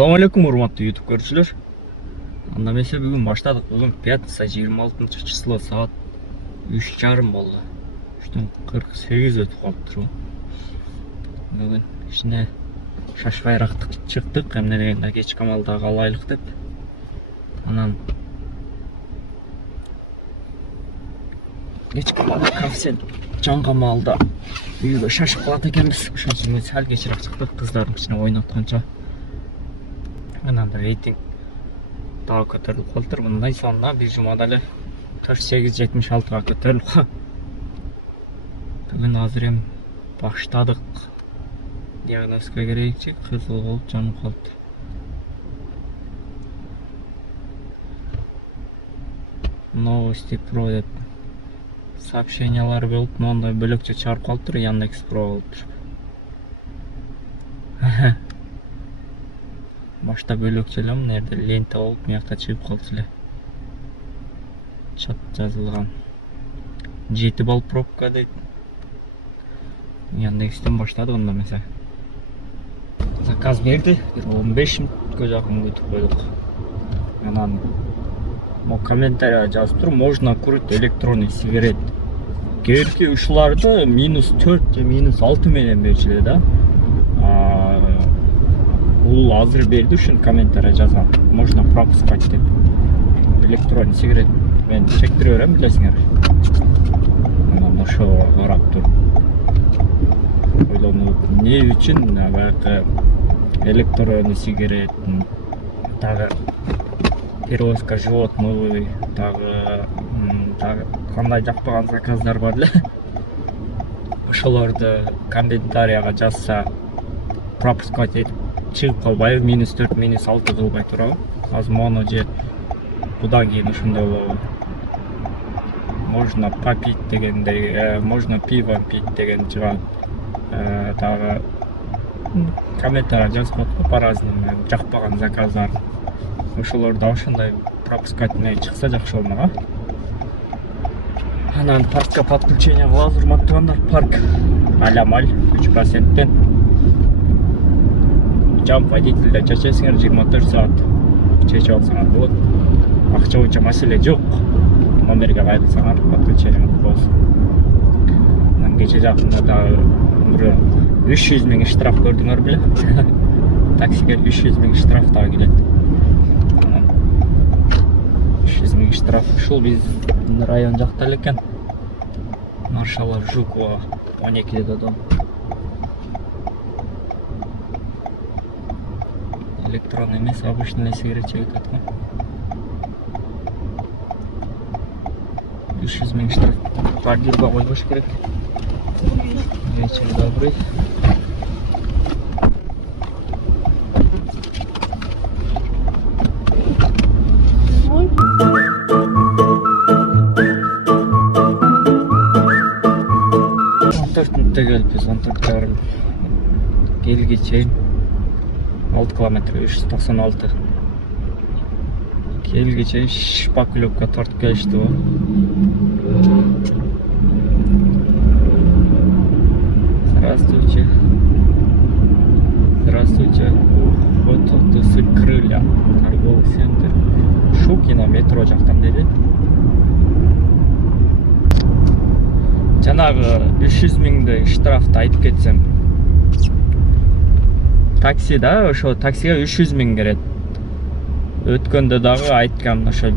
Assalamu alaikum, урматтуу YouTube көрүүчүлөр. Анда эмесе бүгүн баштадык. Бүгүн пятница 26-число саат 3:30 болду. 3:48 өтүп калыптыр. Бүгүн ишине шашпайраак чыктык, эмне дегенде кечки амалда калайлык деп. Анан кечки амалда кафесен жаңга амалда үйгө шашып калат экенбиз. Ошон үчүн сал кечирээк чыктык, кыздардын ичине ойноткончо. Анан да рейтинг дагы көтөрүлүп калыптыр. Мындай сонуна бир жумада эле 48-76га көтөрүлүп. Бүгүн азыр эми баштадык. Диагностика керекчи, кызыл болуп жанып калды. Новости про деп сообщениялар болуп, мондай бөлөкчө чыгарып калыптыр, Яндекс Про болуптур. Башта бөлөкчө эле мына жерде лента болуп, мыякта чыгып калчу эле. Чат жазылган. 7 балл пробка дейт. Яндекстен баштады онда эмесе. Заказ берди, 15 мүнөткө жакын күтүп койдук. Анан комментарий жазып тур, можно курить электронный сигарет. Кээинки ушуларды -4 же -6 менен берчү да. Бул азыр берди ушун комментарий жазган. Можно пропускать деп. Электронный сигарет мен чектире берем, билесиңер. Анан ошого карап тур. Ойлонуп, эмне үчүн баягы электронный сигарет, дагы перевозка животных, дагы кандай жакпаган заказдар бар эле. Ошолорду комментарийга жазса пропускать этип чыгып калбайбы, -4, -6 кылбай турабы. Азыр мону же будан кийин ушундай болобу. Можно попить дегендей, можно пиво пить деген чыгат. Дагы комментарий жазып коет по-разному, жакпаган заказдар. Ошолорду ошондой пропускать менен чыкса жакшы болмок, Анан паркка подключение кылабыз, урматтуугандар. Парк алямаль 3%. Жам водительде чечесиңер 24 саат чечип алсаңар болот. Акча боюнча маселе жок. Номерге кайрылсаңар подключение кылабыз. Анан кече жакында дагы бир 300 000 штраф көрдүңөр беле? Таксиге 300 000 штраф дагы келет. 300 000 штраф ушул биздин район жакта эле экен. Маршала Жукова 12 додон. Электронный эмес, обычный сигарет чегет атка. 300 000 штраф. Квартирга койбош керек. Вечер добрый. Келипиз 14 келге чейин 6 километр 396. Келге чейин Шпаклевка тартып келишти го. Здравствуйте. Здравствуйте. Вот тут крылья. Торговый центр. Шукино метро жактан деди. Жанагы 300 000 штрафты айтып кетсем. Такси да, ошо таксиге 300 000 керет. Өткөндө дагы айткам, ошо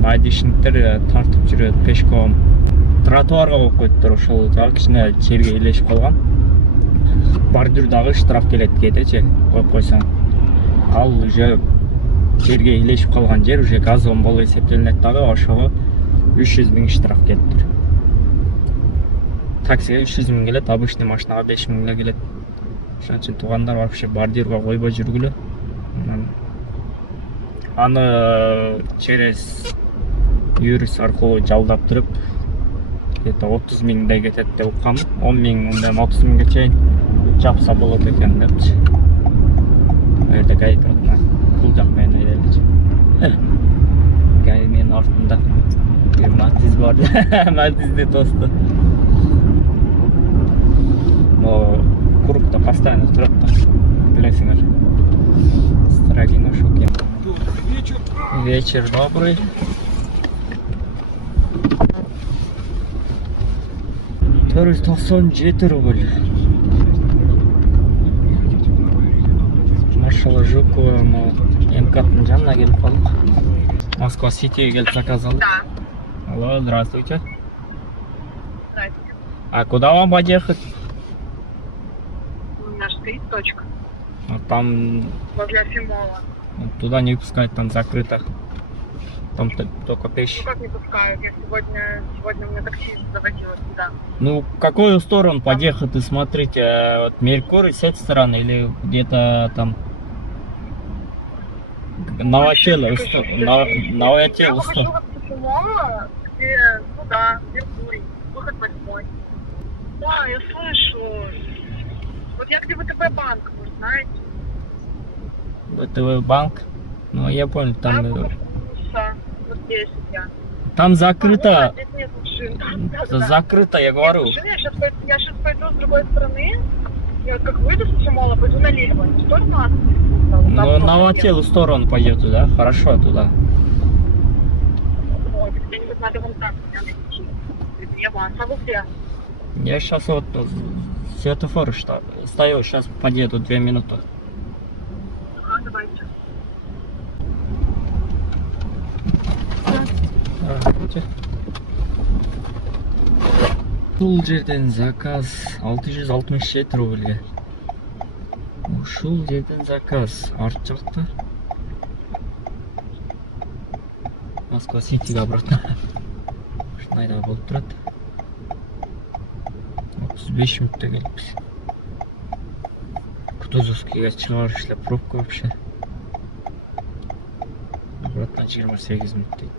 майдишниктер тартып жүрөт пешком. Тротуарга коюп коюптур, ошол дагы кичине жерге илешип калган. Бордюр дагы штраф келет кетечи, коюп койсоң. Ал уже жерге илешип калган жер уже газон болуп эсептелинет дагы, ошого 300 000 штраф кетиптир. Таксиге 300 000 келет, обычный машинага 5 000 келет. Ошон үчүн туугандар вообще бордюрга койбой жүргүлө. Аны через юрист аркылуу жалдап туруп, где-то 30 000 кетет деп уккам. 10 000-ден 30 000ге чейин жапса болот экен депчи. Эрде гай турат, бул жак менен элечи. Гай менин артында бир Матиз бар. Матизди тосту. Но курукта постоянно турат да, билесиңер. Старогина Шукин. Добрый вечер. Вечер добрый. Төрт 97 рубль. Маршала Жукова, МКАДтың жанына келіп қалдық. Москва Ситиге келіп заказ алдық. Да, Алло, здравствуйте. здрасте. А куда вам подъехать? У меня же стоит точка Там возле Афимова. туда не пускать, там закрыто. Там только пища. Ну как не пускают? Я сегодня мне такси заводила сюда. Ну, в какую сторону подъехать, и смотрите, вот Меркурий с этой стороны или где-то там Новотело, Я выхожу от Афимова, где, ну да, Меркурий, выход 8. Да, я слышу. Вот я где ВТБ банк, вы знаете? ВТБ банк. Ну, я понял, Да, там, вот здесь я. там закрыто, Здесь нет машин. Да. закрыто, я говорю. Я сейчас пойду с другой стороны. Я вот как выйду с Афимова, пойду налево. Не в сторону Астрахани. Ну, Новотелу сторону пойдет туда, хорошо туда. Ой, где-нибудь надо вон так меня найти. Слева. А вы где? Я сейчас вот светофор стою, сейчас подъеду 2 минуты. Ага, давайте. Здравствуйте. Бұл жерден заказ 667 рубльге. Ушул жерден заказ арт жақта. Москва Ситиге обратно. Шынайда болып тұрады. 35 минутта келіппіз. Кутузовскийге шығарып ішлеп пробка вообще. Обратно 28 минут дейді.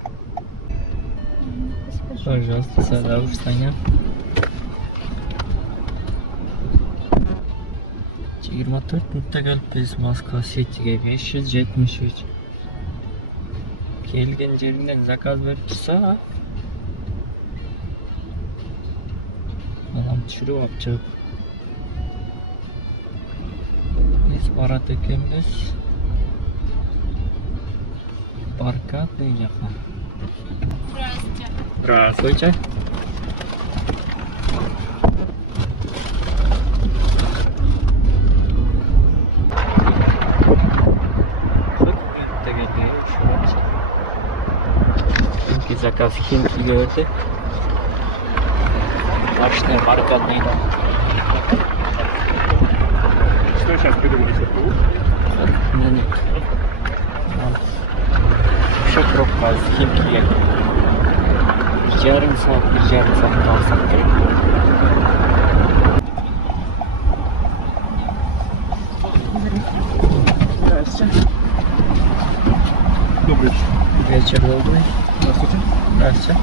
Пожалуйста, садовый встань. 24 минутта келіппіз Москва Ситиге 573. Келген жеріңнен заказ беріп тұрса, балам түшіріп алып шығып. Біз барады екенбіз. Баркадный жаққа. Здравствуйте. Химки заказ Химки geldi. Машина Баркадный. Что сейчас придумали? Нет. Еще пробка с Химки. Жарым saat alsak gerek. Здравствуйте. Добрый вечер. Вечер добрый. Здравствуйте. Здравствуйте.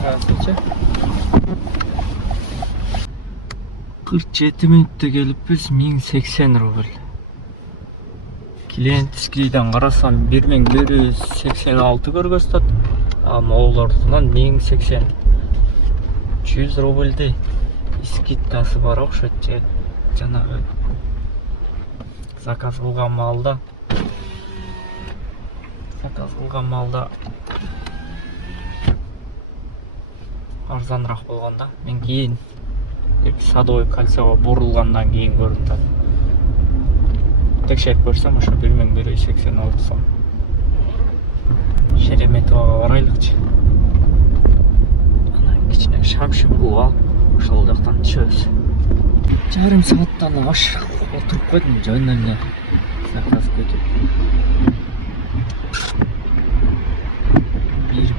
Здравствуйте. 47 минутта келіппіз, 1080 рубль. Клиентскийден қарасам 1186 көргөстөт. Моғолордунан 1080 100 рубльдей скидкасы бар окшойт. Жанагы заказ кылган маалда арзаныраак болгонда. Мен кийин Садовый кольцого бурулгандан кийин көрдүм да. Текшерип көрсөм ошо 1186 сом. Шереметовага барайлыкчы. Анан кичине шам-шым кылып алып, ошол жактан түшөбүз. Жарым сааттан ашык отуруп койдум, жөн эле заказ күтүп.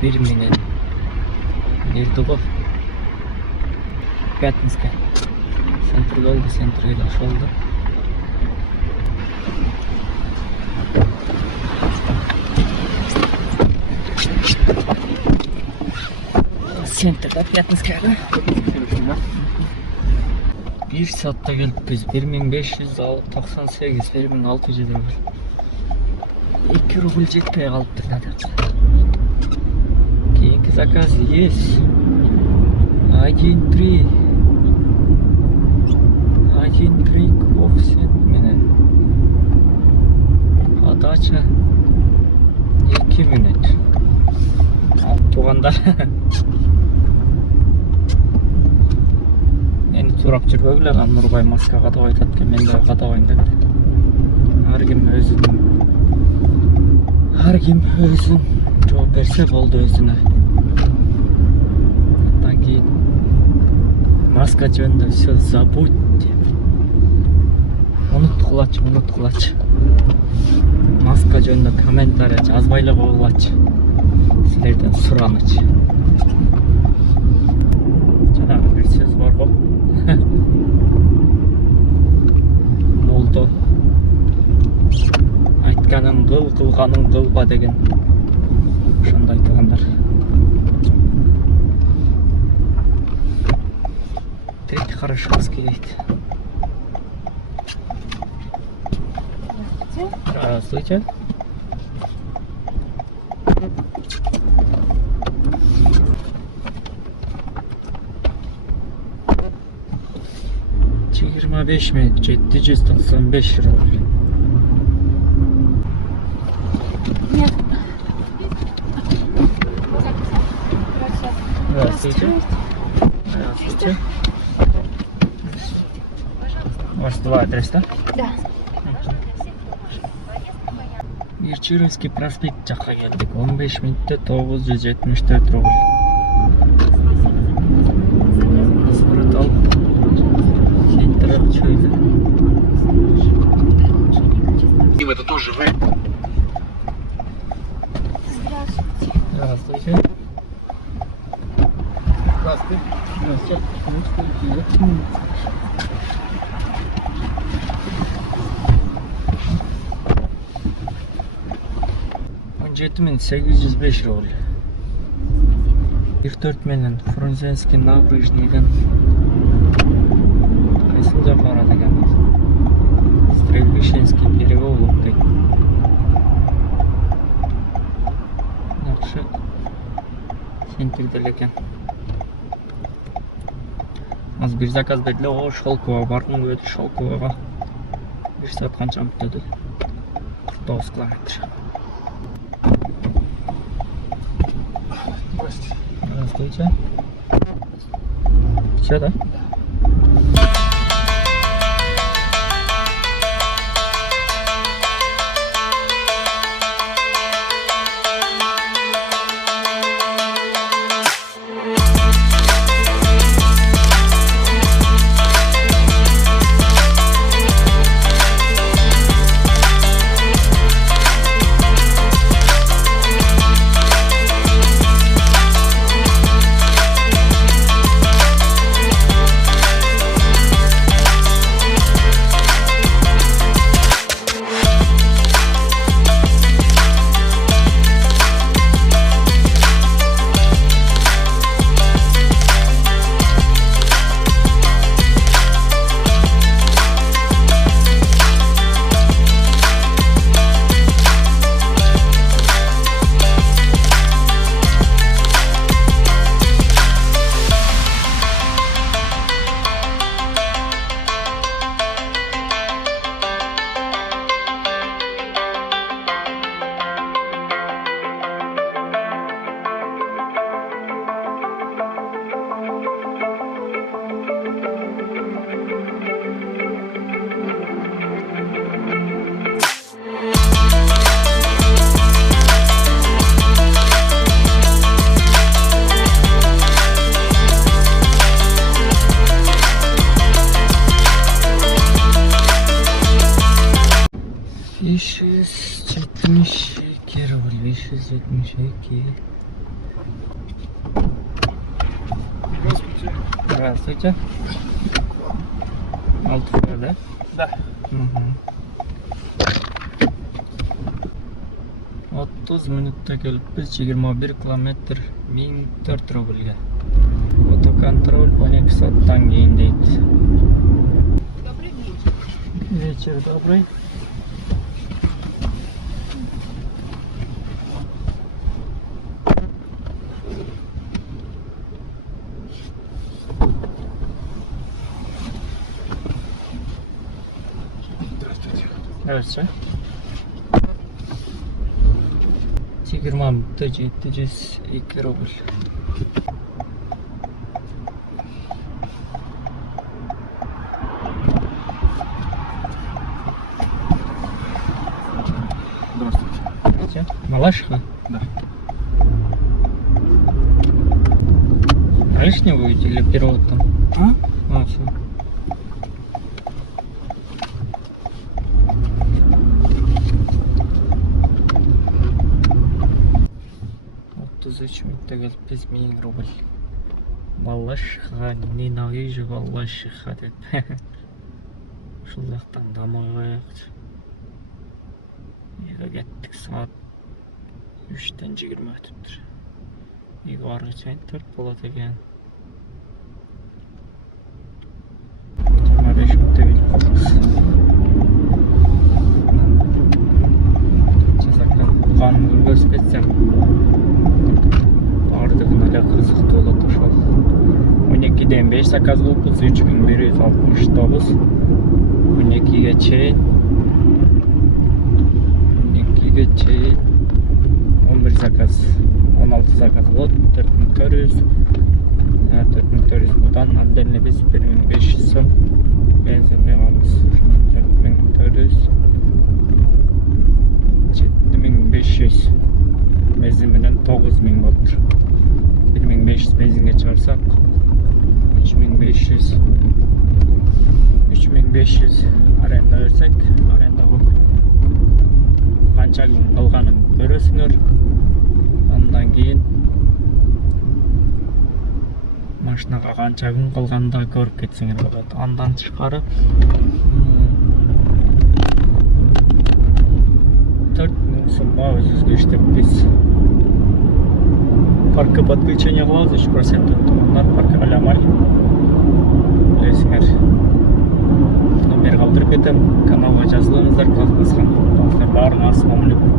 Bir менен Эрдугов Пятницкая. Центрге дошолду. Центрда Пятницкая, да? 1 саатта келиппиз. 1598, 1600 рубль. 2 рубль жетпей калыптыр да. Кейинки заказ есть. 1.3 кофе менен адамдар. Мені сұрап жүрбегілер, Нұрбай маска қадап айтады екен, мен де қадабайын деп. Әр кім өзін жауап берсе болды өзіне. Одан кейін маска жөнінде все забудь деп. Ұмыт Маска жөнінде комментарий жазбайлы қойғылачы. Сілерден сұранычы. Жаңағы бір сөз бар ғой. Молда айтқаның қыл, қылғаның қылба деген. Шынды айтылғандар. Третий Хорошевский дейді. Здравствуйте. Жиырма беш мың 795 рубль. Нет. Здравствуйте. Здравствуйте. У вас два адреса? Да. Ирчировский проспект жаққа келдік. 15 минутта 974 рубль. Паспорт алып. Сентіріп чөйлі. Им это тоже вы. Здравствуйте. Здравствуйте. Жеті мың 805 рубль. 24 менен Фрунзенский набережныйдан қайсын жаққа барады екен? Стрельбищенский переулок дейді. Жақсы сентигдел екен. Аз бір заказ берді, о Шолково бардым өтіп Шолковоға. 1 саат қанша өтеді? 49 километр. Здравствуйте. Все, да? Здравствуйте. Алтыфа, да? Да. Угу. 30 минутта келіппіз, 21 километр 1004 рубльге. Автоконтроль 12 сааттан кейін дейді. Добрый вечер. Вечер добрый. Здравствуйте. 20,702 рубль. Здравствуйте. Всё? Малашиха? Да. Лишний будете или перевод там? Все. Отыз үч мың тогуз жүз беш миң рубль. Малашиха, ненавижу Малашиха деп. Ушул жактан дамай коелучу. Кеттик саат 3:20 өтүптүр. Үйгө барган чейин 4 болот экен. 25 мүнөттө келип калдык. Жасакан кылганымды көрсөтсөм баардыгына эле кызыктуу болот ошол. 12-ден 5 заказ кылыппыз, 3169. 12-ге чейин 11 заказ, 16 заказ болот, 4400. 4400 будан отдельно биз 1500 сом бензинге алабыз. 4400 7500 бензин менен 9000 болуптур. 1500 бензинге чыгарсак 3500 аренда берсек, аренда болуп канча күн калганын көрөсүңөр. Андан кийин машинага канча күн калганын да көрүп кетсеңер болот. Андан тышкары 4000 сомго өзүбүзгө иштеппиз. Паркка подключение кылабыз 3%. Ондан паркка каламай. Билесиңер. Номер калтырып кетем. Каналга жазылыңыздар, класс баскан. Баарыңа ассалам алейкум.